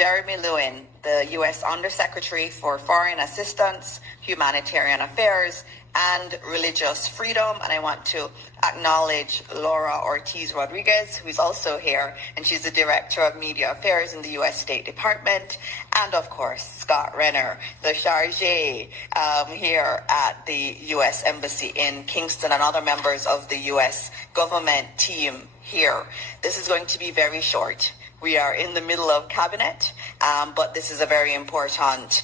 Jeremy Lewin, the U.S. Undersecretary for Foreign Assistance, Humanitarian Affairs, and Religious Freedom. And I want to acknowledge Laura Ortiz Rodriguez, who is also here, and she's the Director of Media Affairs in the U.S. State Department. And of course, Scott Renner, the chargé here at the U.S. Embassy in Kingston, and other members of the U.S. government team here. This is going to be very short. We are in the middle of cabinet, but this is a very important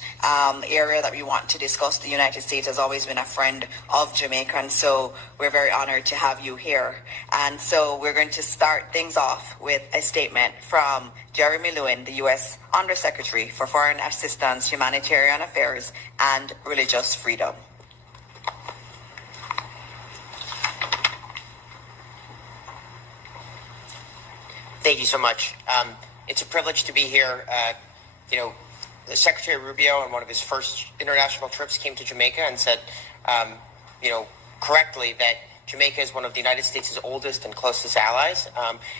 area that we want to discuss. The United States has always been a friend of Jamaica, and so we're very honored to have you here. And so we're going to start things off with a statement from Jeremy Lewin, the U.S. Undersecretary for Foreign Assistance, Humanitarian Affairs, and Religious Freedom. Thank you so much. It's a privilege to be here. Secretary Rubio on one of his first international trips came to Jamaica and said, correctly that Jamaica is one of the United States' oldest and closest allies.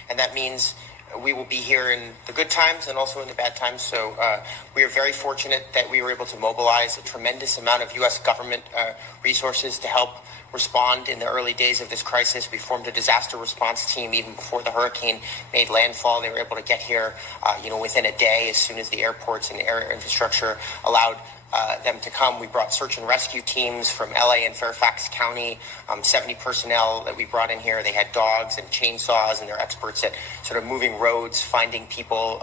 And that means we will be here in the good times and also in the bad times. So we are very fortunate that we were able to mobilize a tremendous amount of U.S. government resources to help respond in the early days of this crisis. We formed a disaster response team even before the hurricane made landfall. They were able to get here, within a day, as soon as the airports and air infrastructure allowed them to come. We brought search and rescue teams from LA and Fairfax County, 70 personnel that we brought in here. They had dogs and chainsaws, and they're experts at sort of moving roads, finding people,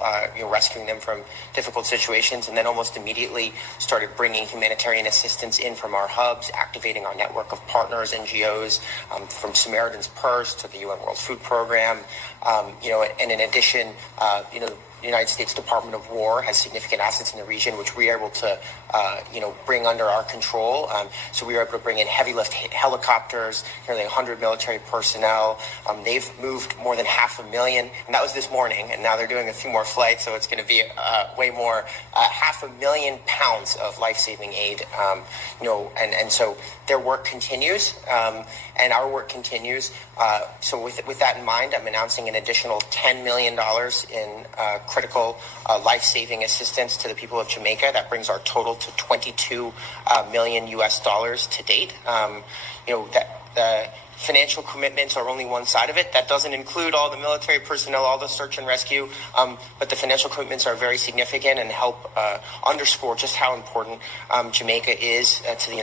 rescuing them from difficult situations, and then almost immediately started bringing humanitarian assistance in from our hubs, activating our network of partners, NGOs, from Samaritan's Purse to the UN World Food Program, and in addition, the United States Department of War has significant assets in the region, which we are able to, bring under our control. So we were able to bring in heavy lift helicopters, nearly 100 military personnel. They've moved more than 500,000, and that was this morning, and now they're doing a few more flights, so it's going to be way more, 500,000 pounds of life-saving aid, and so their work continues, and our work continues. So with that in mind, I'm announcing an additional $10 million in critical life-saving assistance to the people of Jamaica. That brings our total to $22 million US to date. The financial commitments are only one side of it. That doesn't include all the military personnel, all the search and rescue, but the financial commitments are very significant and help underscore just how important Jamaica is to the